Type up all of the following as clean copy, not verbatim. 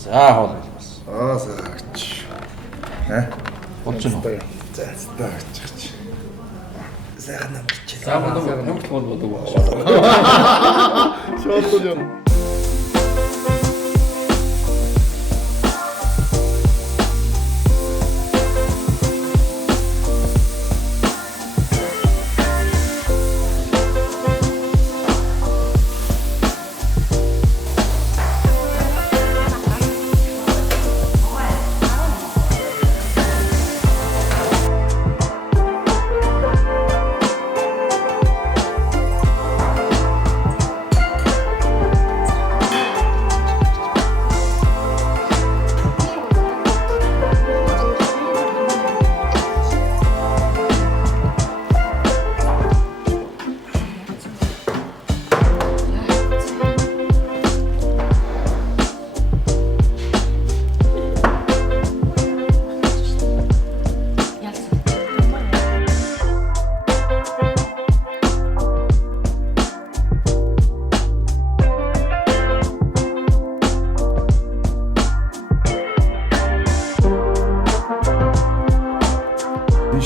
За хоол хэлмэс. Саач. Болж байна. За стаач. Сайхан амарч. За хамт бол болов. Шоолоо.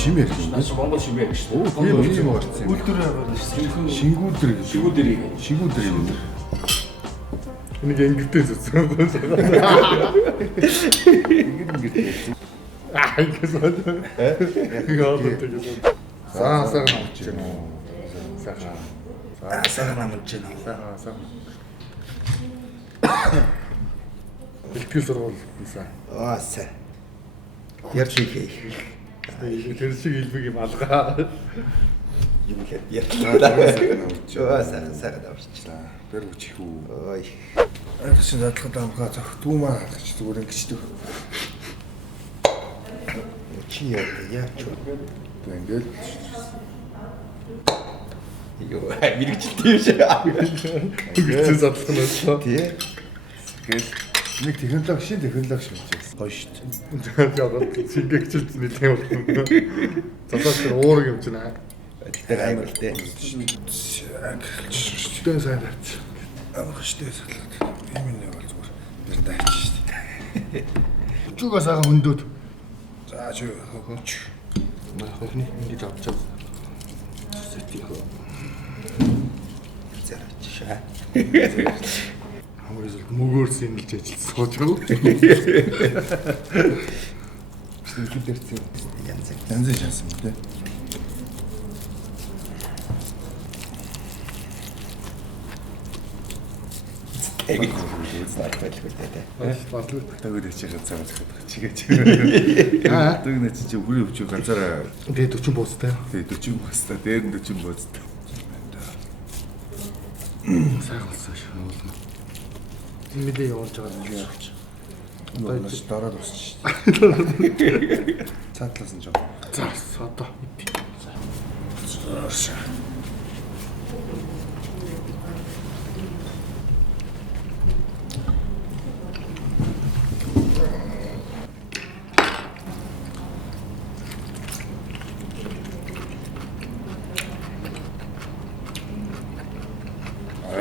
Шимээр шүү. Наач Монгол шимээр шүү. Тийм юм орсон. Үлдэр байгаа шүү. Шингүүдэр. Шингүүдэр юм. Энийг ангидтэй зүсгэн гоос. Ингэр. Ингэс бод. Яагаад тэгэж. Саахан амч байна уу? Саахан амч байна. Саахан. Бэлтгэл сургууль хийсэн. Сайн. Ярьж хийх. Тэр шиг илбэг юм алгаа. Юм хэд ярьлаа. Сайхан авчихлаа. Тэр үчих үү. Ой. Арчин задлахад амгаа зөх дүүмаа гэж зүгээр ингэчдэг. Чи яач вэ? Тэнгэл. Йоо, мэрэгчлээ юм шиг. Үгүй задлах нь болоо. Тий. Тэгэл нэг шин технологи шиг байна. Гоё шүү дээ. Яг сингэгчл нэлээд болно. Засаач тэр уураг юм чинь аа. Тэгтээ амар л дээ. Чүтэн сайн тавьчих. Амар штэ салаад. Ийм нэг бол зүгээр. Тэр дайч шүү дээ. Чугаа сайхан хөндөөд. За чи хөөч. Хөхний ингэж авчаад. Сэти хөө. Зэрэг шаа. Хамгийн мөгөөр сэнэлж ажиллаж сууж байгаа. Хэлдэрсэн. Янз шаасан үү? Эгэг үзлээ байлгүй. Батлуу тагад хийж байгаа цаа гэж чигээч. Тэгнэ чи хүрээ өвчөө ганцаараа. Тэгээ 40 буустай. Тэгээ 40 буустай. Дээр нь 40 буустай. Сайхан болсон шүү. Мэдээ явуулж байгаа юм яаж. Өнөөдөр дараа дуусчих шүү дээ. Цаатлаас нь жоо. За одоо мэдээ. За.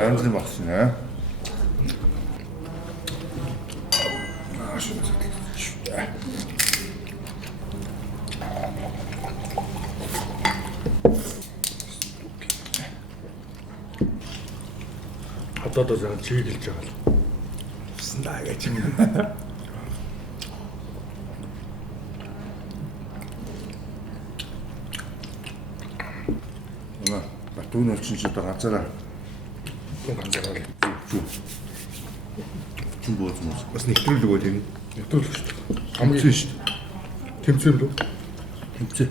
Янзын багсан аа. Одоо заа чиглэж байгаа л. Уснаа гэж юм. Батун олчин ч одоо ганцаараа Чүн бооз мөн. Бас нэвтрүүлэг үү тийм. Нэвтрүүлэг шүү дээ. Хамгийн шүү дээ. Тэмцээн лөө. Тэмцээ.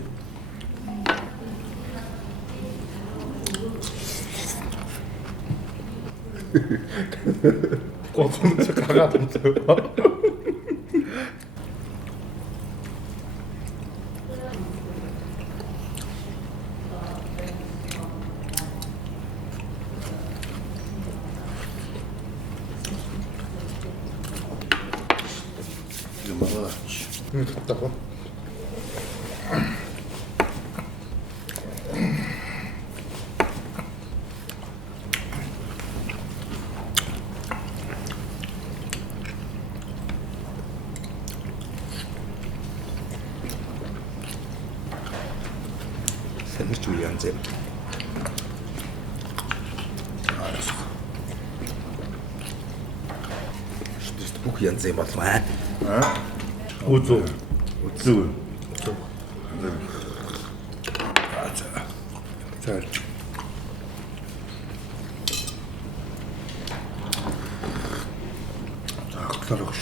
Гоцон ч хагаад байна. Так. янз. Бүх янз юм болов аа. Үзүү. Үзүү. За. Ахлаарах.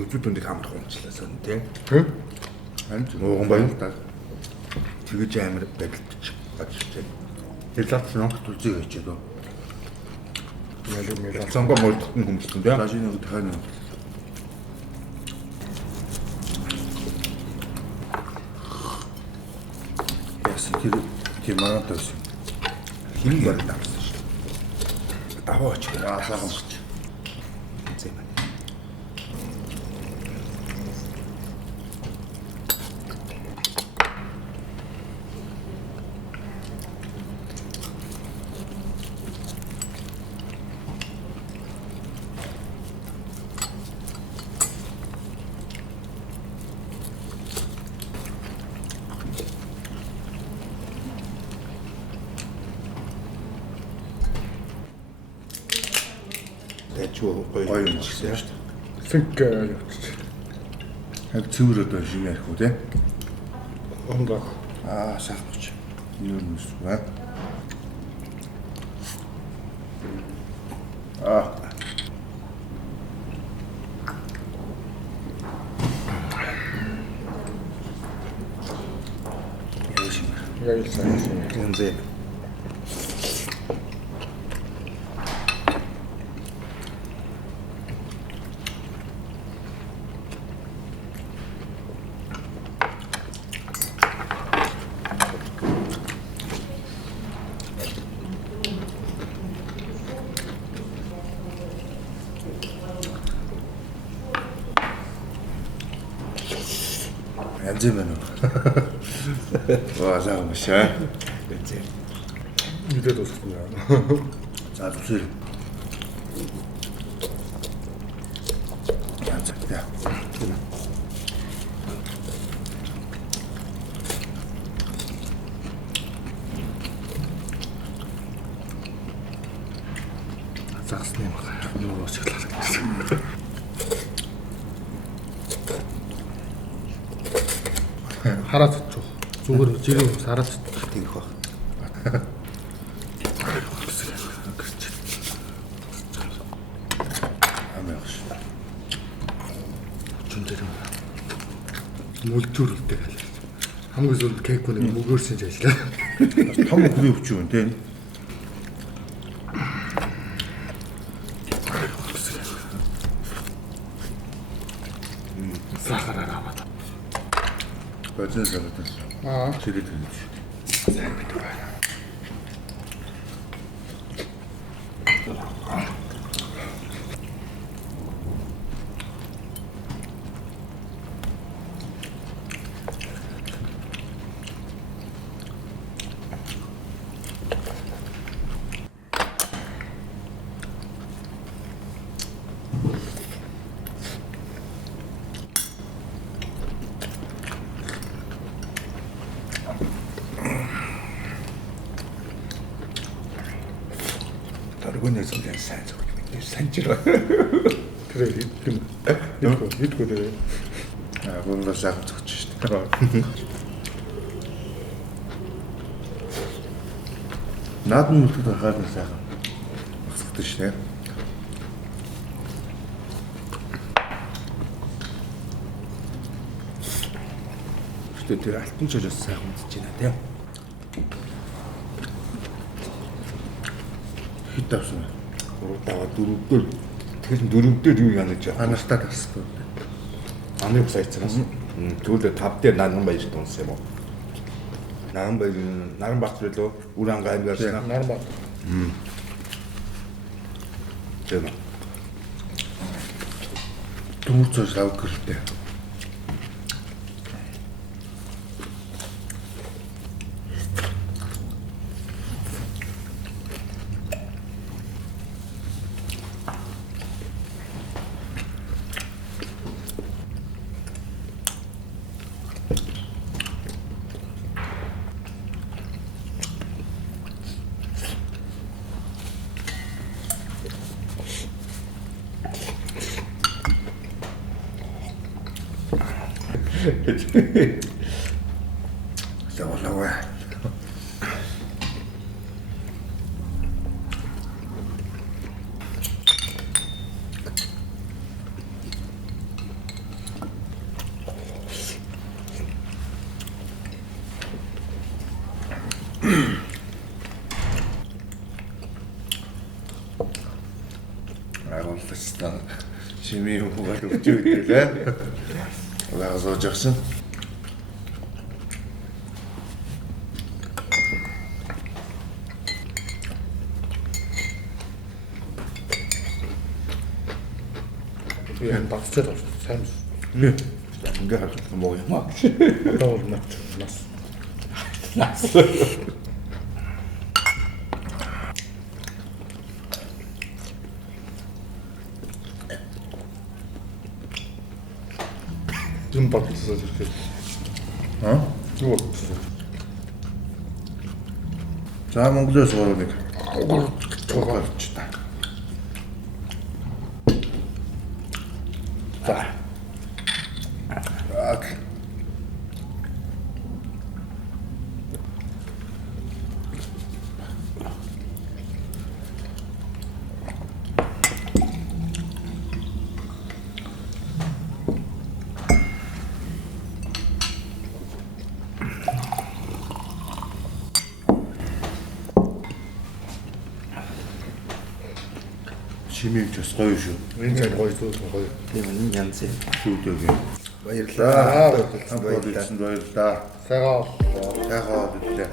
Үзүүдэнд хамт хонцлаасан тийм. Амт. Ууган баян та. Тэгэж амар байдалч гадчихжээ. Хэлээд ногт үзье гэж дөө. Яа цанга мөрдөн хүмүүстэй тийм. Лажины тахана. Яс тэр манатас. Хин барь давсан шүү дээ. Даваач. Сайхан шүү. Зэм. Тэчүү гоё юм шиг шүү дээ. Синк явчих. Яг цэвэр одоо шинэ ярих уу те? Онгоо. Сайхан болчих. Юу юм бэ? Яг л сайн. Янз. Янз юм байна уу? Сайхан болчихоо. Мэдээд дууссан яа. За зүсэл. Янз яа. Загсны юм байна. Нууруу чиглэл гэсэн. Хараад чуу. Зүгээр жирийн хүмүүс хараад Тийх баг. Амарч. Жүндэр юм. Мүлжүүрэлтэй гал. Хамгийн зөв кекүний мөгөөрсөн ч ажиллаа. Том хөрөө өвч юм те. Сахараар аваад. Базар салатас. Чиглэл хэлж. Сайн байдаг. Тэргүүнээс үлэн сайн зөв. Санжир. Тэр идэггүй дээ. Гонлоо сайхан зогч шүү дээ. Наад нь үлдээд хаад сайхан. Басгдаг шүү дээ. Гэтэ тэр алтан чожоос сайхан үзэж байна тийм. Хит тавсан. 3-4 Тэгэхээр 4 дээр юу янаж байгаа. Анартаа тасдаг. Амиг сайцраас. Тэгвэл 5 дээр Наран баяр дунсан юм уу? Наран Баатар лөө Уранга аймгаарсан. Наран Баатар. Тийм. Дүүр цож лав гэрэлтэй. Завалаа. Агуулсан. Чимээ хүүгээд өвчөө идэв. Лагсож явсан. Яа багцаад байна. Сайн. Нэ. Ингээ харах юм уу юм аа. Одоо бол нас. Зүн багцаад ирэхэд. Юу болчихсон? За Монголоос гурав нэг. Гуравч та. За. Ак. Чимээ ч бас гоё шүү. Энэ цаг гоё зүйл гоё. Тийм энэ янз юм. Шүүдээг. Баярлалаа. Баярлалаа. Сайгаа. Сайгаа бидлээ.